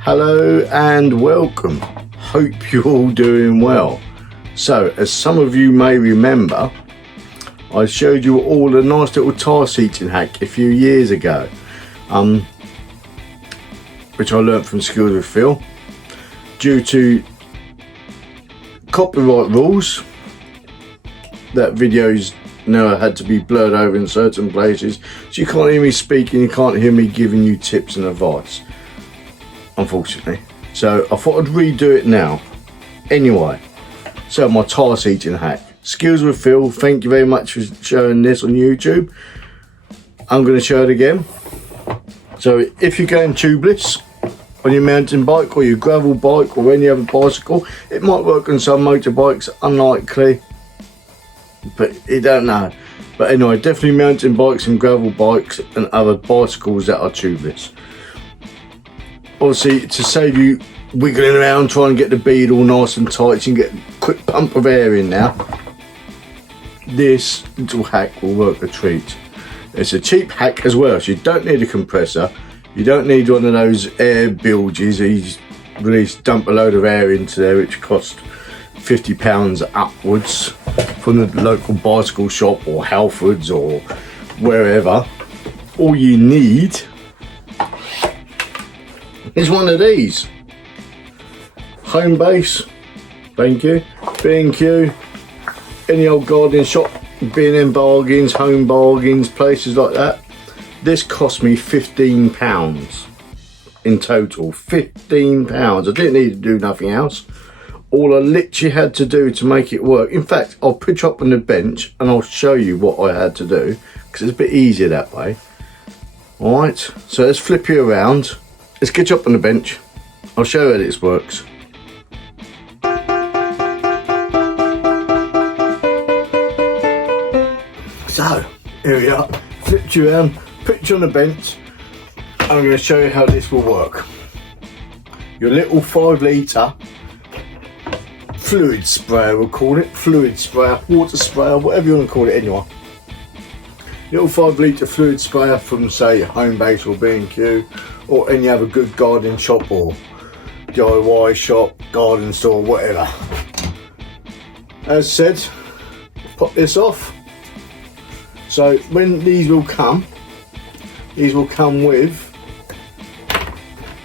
Hello and welcome. Hope you're all doing well. So, as some of you may remember, I showed you all a nice little tyre seating hack a few years ago, which I learnt from Skills with Phil. Due to copyright rules, that video's now had to be blurred over in certain places, so you can't hear me speaking, you can't hear me giving you tips and advice, unfortunately. So I thought I'd redo it now. Anyway, so my tyre seating hack. Skills with Phil, thank you very much for showing this on YouTube. I'm going to show it again. So if you're going tubeless on your mountain bike or your gravel bike or any other bicycle, it might work on some motorbikes, unlikely, but you don't know. But anyway, definitely mountain bikes and gravel bikes and other bicycles that are tubeless. Obviously, to save you wiggling around trying to get the bead all nice and tight, so you can get a quick pump of air in now, this little hack will work a treat. It's a cheap hack as well, so you don't need a compressor, you don't need one of those air bilges where you release, dump a load of air into there, which cost £50 upwards from the local bicycle shop or Halfords or wherever. All you need is one of these. Home base, thank you, B&Q, any old gardening shop, B&M bargains, home bargains, places like that. This cost me £15 in total, £15. I didn't need to do nothing else. All I literally had to do to make it work. In fact, I'll put you up on the bench and I'll show you what I had to do, because it's a bit easier that way. Alright, so let's flip you around. Let's get you up on the bench. I'll show you how this works. So, here we are. Flipped you around, put you on the bench. I'm going to show you how this will work. Your little 5 litre fluid sprayer, we'll call it. Fluid sprayer, water sprayer, whatever you want to call it anyway. Little 5 litre fluid sprayer from, say, Home Base or B&Q or any other good garden shop or DIY shop, garden store, whatever. As said, pop this off. So when these will come with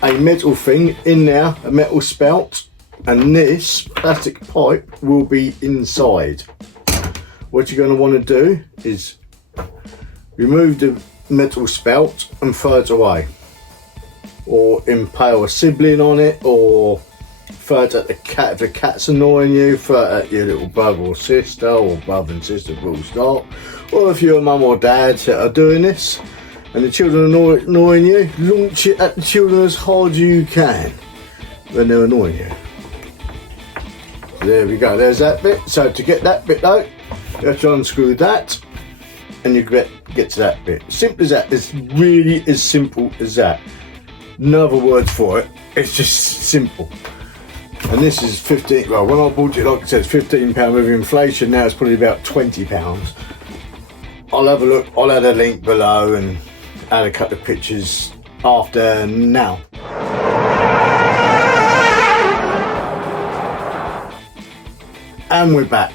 a metal thing in there, a metal spout, and this plastic pipe will be inside. What you're going to want to do is remove the metal spout and throw it away, or impale a sibling on it, or throw it at the cat if the cat's annoying you, throw it at your little brother or sister, or brother and sister full stop. Or if you're a mum or dad that are doing this and the children are annoying you, launch it at the children as hard as you can when they're annoying you. There we go, there's that bit. So to get that bit out, you have to unscrew that and you get to that bit. Simple as that. It's really as simple as that. No other words for it, it's just simple. And this is 15, well, when I bought it, like I said, it's £15. With inflation now it's probably about £20. I'll have a look, I'll add a link below and add a couple of pictures after now. And we're back,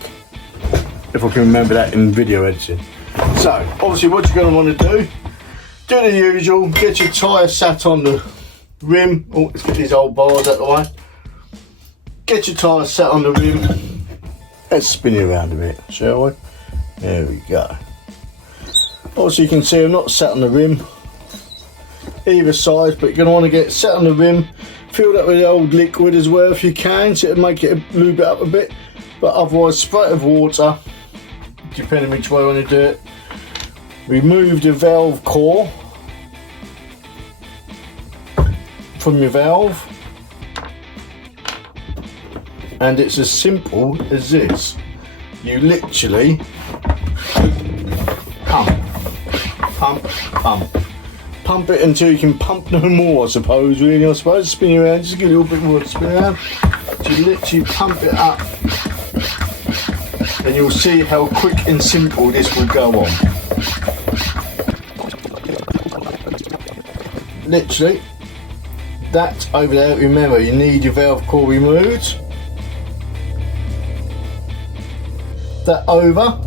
if I can remember that in video editing. So, obviously what you're going to want to do the usual, get your tyre sat on the rim. Oh, let's get these old bars out of the way. Get your tyre sat on the rim. Let's spin it around a bit, shall we? There we go. Obviously you can see I'm not sat on the rim either side, but you're going to want to get sat on the rim, fill that with the old liquid as well if you can, so it'll make it lube it up a bit, but otherwise spray it with water, depending which way you want to do it. Remove the valve core from your valve, and it's as simple as this. You literally pump it until you can pump no more, I suppose, really. I suppose spin it around, just give it a little bit more spin around. So you literally pump it up and you'll see how quick and simple this will go on. Literally, that over there, remember you need your valve core removed. That over,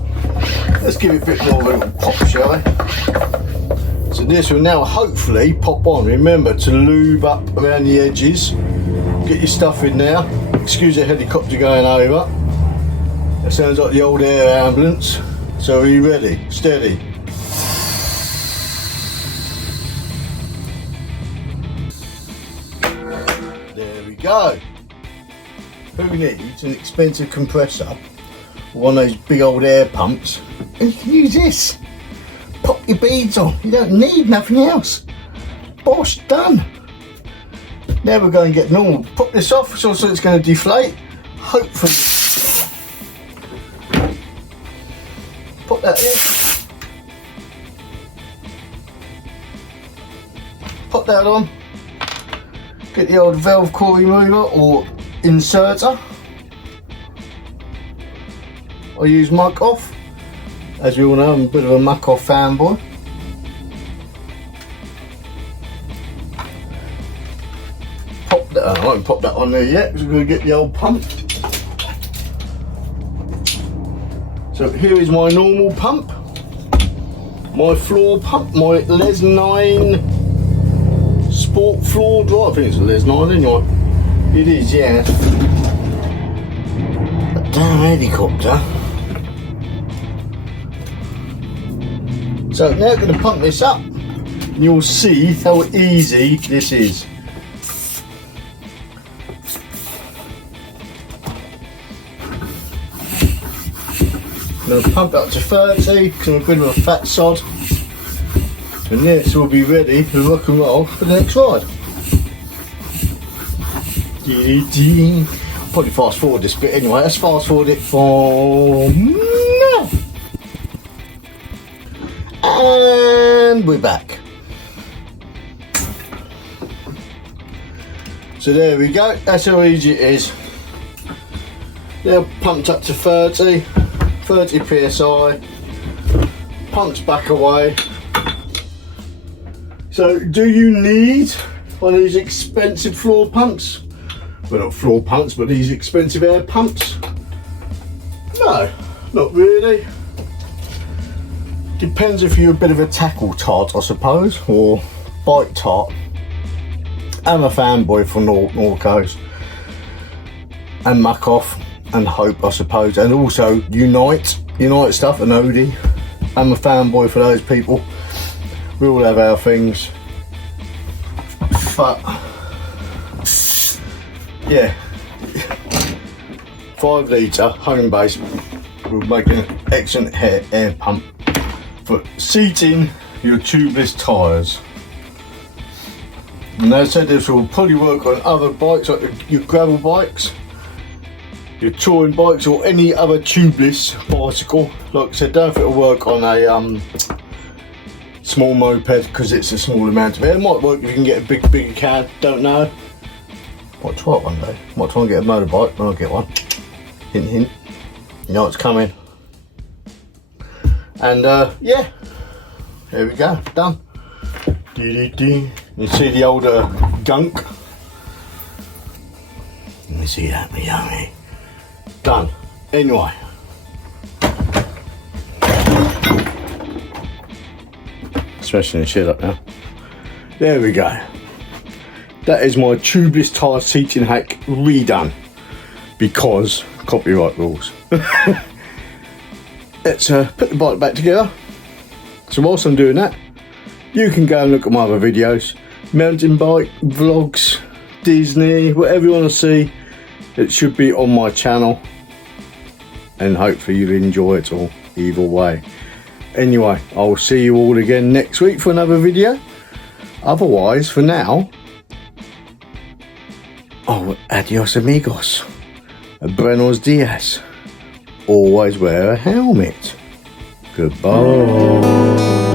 let's give it a bit more of a little pop, shall we? So this will now hopefully pop on. Remember to lube up around the edges, get your stuff in there. Excuse the helicopter going over. It sounds like the old air ambulance. So are you ready? Steady. There we go. Who needs an expensive compressor? One of those big old air pumps? And you can use this. Pop your beads on. You don't need nothing else. Bosh, done. Now we're going to get normal. Pop this off so it's going to deflate. Hopefully. Put that in. Pop that on. Get the old valve core remover or inserter. I use muck off. As we all know, I'm a bit of a muck off fanboy. Pop that. I won't pop that on there yet because we're going to get the old pump. So here is my normal pump, my floor pump, my Les 9 Sport Floor Dry. I think it's a Les 9 anyway. It is, yeah. A damn helicopter. So now I'm going to pump this up and you'll see how easy this is. I'm going to pump it up to 30 because I'm a bit of a fat sod, and this will be ready to rock and roll for the next ride. Probably fast forward this bit anyway. Let's fast forward it for now. And we're back. So there we go, that's how easy it is. Now pumped up to 30 psi, pumped back away. So do you need one of these expensive floor pumps? Well, not floor pumps, but these expensive air pumps? No, not really. Depends if you're a bit of a tackle tart, I suppose, or bike tart. I'm a fanboy for Norcos and muck off and hope, I suppose, and also Unite stuff and Odie. I'm a fanboy for those people. We all have our things, but yeah, 5 litre home base will make an excellent air pump for seating your tubeless tyres. And as I said, this will probably work on other bikes, like your gravel bikes, your touring bikes, or any other tubeless bicycle. Like I said, don't think it'll work on a small moped because it's a small amount of air. It might work if you can get a bigger can, don't know. Might try it one day. Might try and get a motorbike when I get one. Hint hint. You know it's coming. And yeah, there we go, done. You see the older gunk? Let me see that, yummy. Done. Anyway. Smashing the shit up now. There we go. That is my tubeless tyre seating hack redone. Because copyright rules. Let's put the bike back together. So whilst I'm doing that, you can go and look at my other videos. Mountain bike, vlogs, Disney, whatever you want to see. It should be on my channel. And hopefully you enjoy it all, either way. Anyway, I'll see you all again next week for another video. Otherwise, for now, adios amigos. Buenos dias. Always wear a helmet. Goodbye.